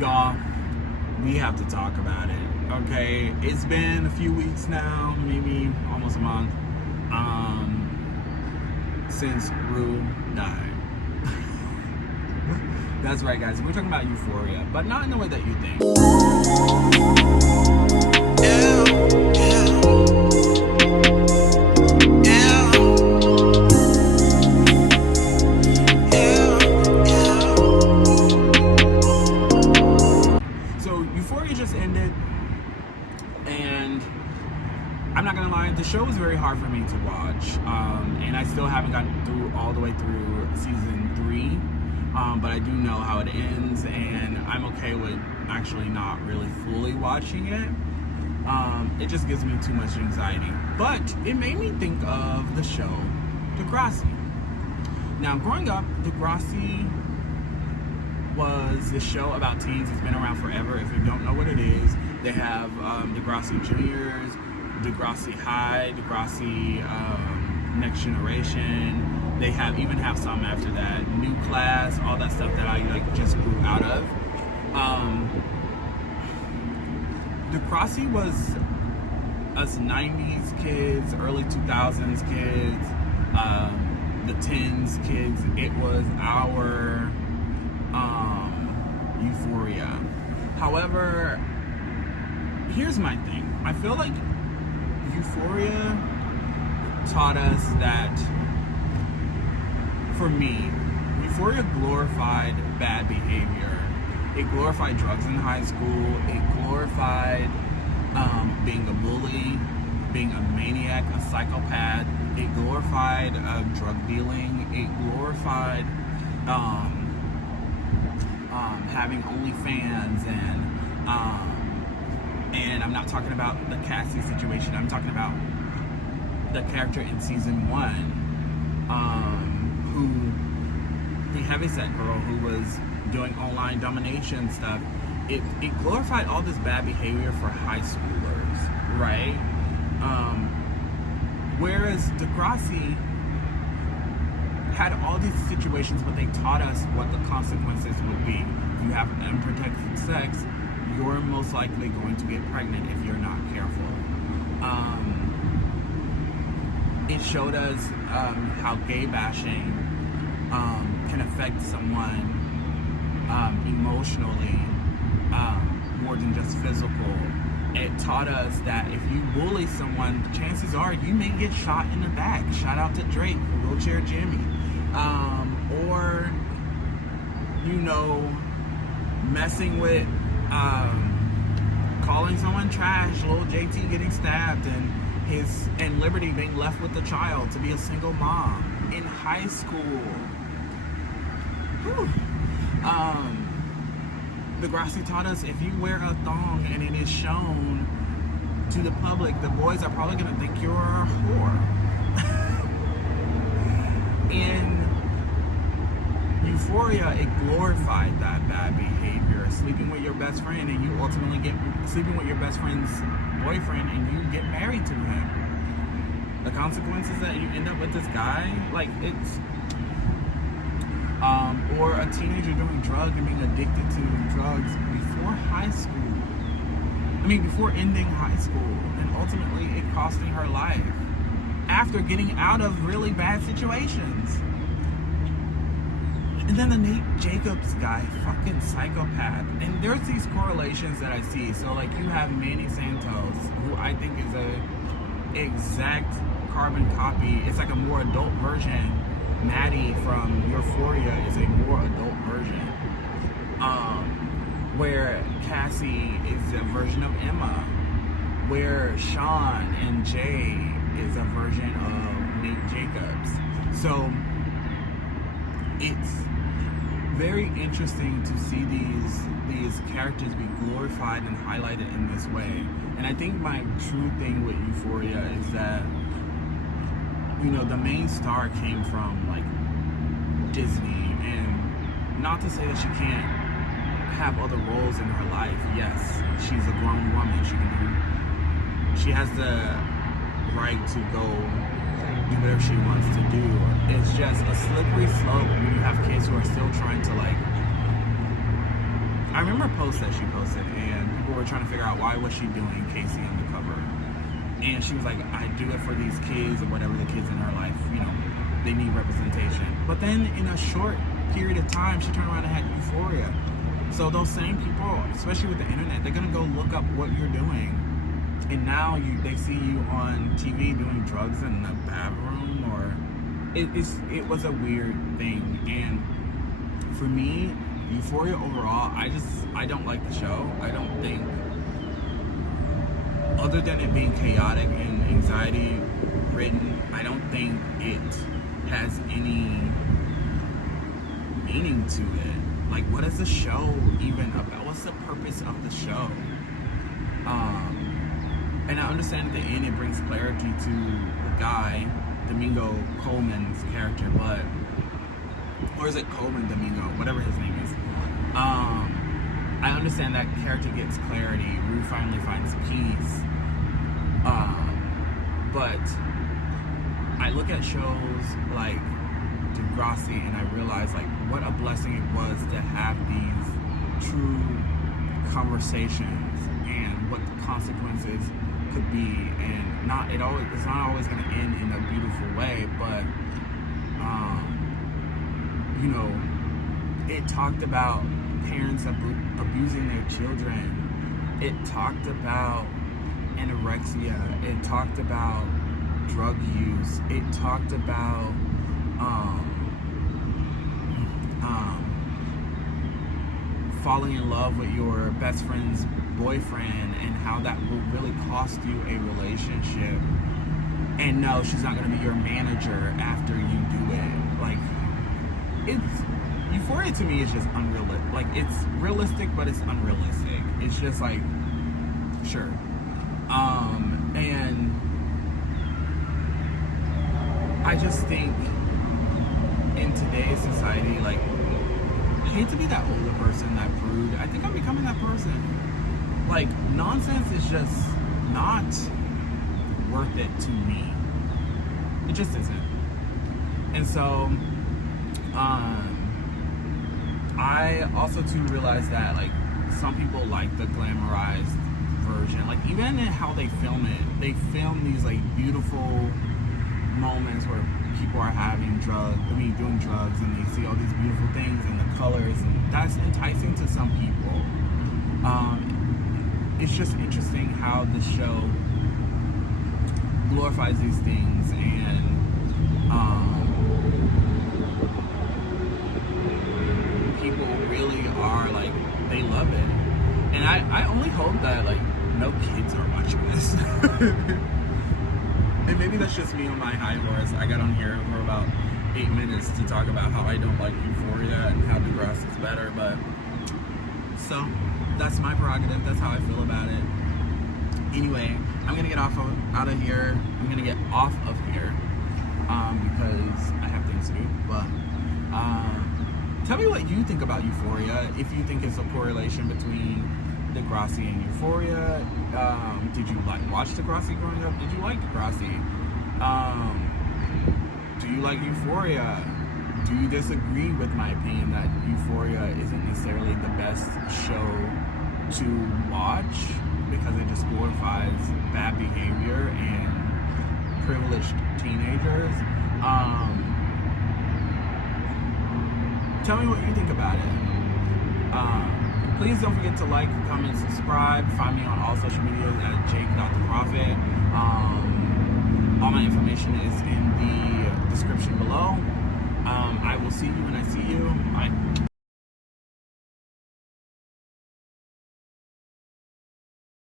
Y'all, we have to talk about it. Okay, it's been a few weeks now, maybe almost a month, since Rue died. That's right, guys. We're talking about Euphoria, but not in the way that you think. So Euphoria just ended, and I'm not gonna lie, the show was very hard for me to watch, and I still haven't gotten through all the way through season 3, but I do know how it ends, and I'm okay with actually not really fully watching it. It just gives me too much anxiety, but it made me think of the show Degrassi. Now, growing up, Degrassi was the show about teens. It's been around forever. If you don't know what it is, they have Degrassi Juniors, Degrassi High, Degrassi Next Generation. They even have some after that, New Class, all that stuff that I just grew out of. Degrassi was us 90s kids, early 2000s kids, the 10s kids. It was our Euphoria. However, here's my thing. I feel like Euphoria taught us that, for me, Euphoria glorified bad behavior. It glorified drugs in high school. It glorified being a bully, being a maniac, a psychopath. It glorified drug dealing. It glorified having OnlyFans, and I'm not talking about the Cassie situation. I'm talking about the character in season 1, who the heavyset girl who was doing online domination stuff. It glorified all this bad behavior for high schoolers, right? Whereas Degrassi had all these situations, but they taught us what the consequences would be. If you have unprotected sex, you're most likely going to get pregnant if you're not careful. It showed us how gay bashing can affect someone emotionally, more than just physical. It taught us that if you bully someone, the chances are you may get shot in the back. Shout out to Drake, Wheelchair Jimmy. Or, messing with, calling someone trash, little JT getting stabbed, and Liberty being left with the child to be a single mom in high school. Whew. Degrassi taught us if you wear a thong and it is shown to the public, the boys are probably going to think you're a whore. In Euphoria, it glorified that bad behavior. Sleeping with your best friend, and you ultimately get sleeping with your best friend's boyfriend, and you get married to him. The consequences that you end up with this guy, it's or a teenager doing drugs and being addicted to drugs before high school. Before ending high school, and ultimately it costing her life after getting out of really bad situations. And then the Nate Jacobs guy, fucking psychopath. And there's these correlations that I see. So you have Manny Santos, who I think is a exact carbon copy. It's like a more adult version. Maddie from Euphoria is a more adult version. Where Cassie is a version of Emma. Where Sean and Jay is a version of Nate Jacobs. So it's very interesting to see these characters be glorified and highlighted in this way. And I think my true thing with Euphoria is that, the main star came from Disney, and not to say that she can't have other roles in her life. Yes, she's a grown woman. She has the right to go do whatever she wants to do. It's just a slippery slope when you have kids who are still trying to I remember a post that she posted, and people were trying to figure out why was she doing Casey on the cover. And she was like, I do it for these kids or whatever, the kids in her life, you know, they need representation. But then in a short period of time, she turned around and had Euphoria. So those same people, especially with the internet, they're gonna go look up what you're doing. And now they see you on TV doing drugs in the bathroom, or it was a weird thing. And for me, Euphoria overall, I don't like the show. I don't think, other than it being chaotic and anxiety ridden, I don't think it has any meaning to it. Like, what is the show even about? What's the purpose of the show? And I understand at the end it brings clarity to the guy, Domingo Coleman's character, but, or is it Coleman Domingo, whatever his name is. I understand that character gets clarity. Rue finally finds peace. But I look at shows like Degrassi and I realize like what a blessing it was to have these true conversations and what the consequences could be, and it's not always going to end in a beautiful way, but you know, it talked about parents abusing their children. It talked about anorexia. It talked about drug use. It talked about falling in love with your best friend's boyfriend and how that will really cost you a relationship. And no, she's not going to be your manager after you do it. Like, Euphoria to me is just unrealistic. Like, it's realistic, but it's unrealistic. It's just like, sure. And I just think in today's society, like, I hate to be that older person, that prude. I think I'm becoming that person. Like, nonsense is just not worth it to me. It just isn't. And so, I also too realized that like some people like the glamorized version. Like, even in how they film it, they film these like beautiful moments where people are doing drugs, and they see all these beautiful things and the colors, and that's enticing to some people. It's just interesting how the show glorifies these things, and people really are like, they love it. And I only hope that like no kids are watching this. And maybe that's just me on my high horse. I got on here for about 8 minutes to talk about how I don't like Euphoria and how Degrassi is better, but so that's my prerogative. That's how I feel about it. Anyway, I'm gonna get out of here. I'm gonna get off of here because I have things to do. But tell me what you think about Euphoria. If you think it's a correlation between Degrassi and Euphoria. Did you watch Degrassi growing up? Did you like Degrassi? Do you like Euphoria? Do you disagree with my opinion that Euphoria isn't necessarily the best show to watch because it just glorifies bad behavior and privileged teenagers? Tell me what you think about it. Please don't forget to like, comment, subscribe. Find me on all social media at jake.theprophet. All my information is in the description below. I will see you when I see you. Bye.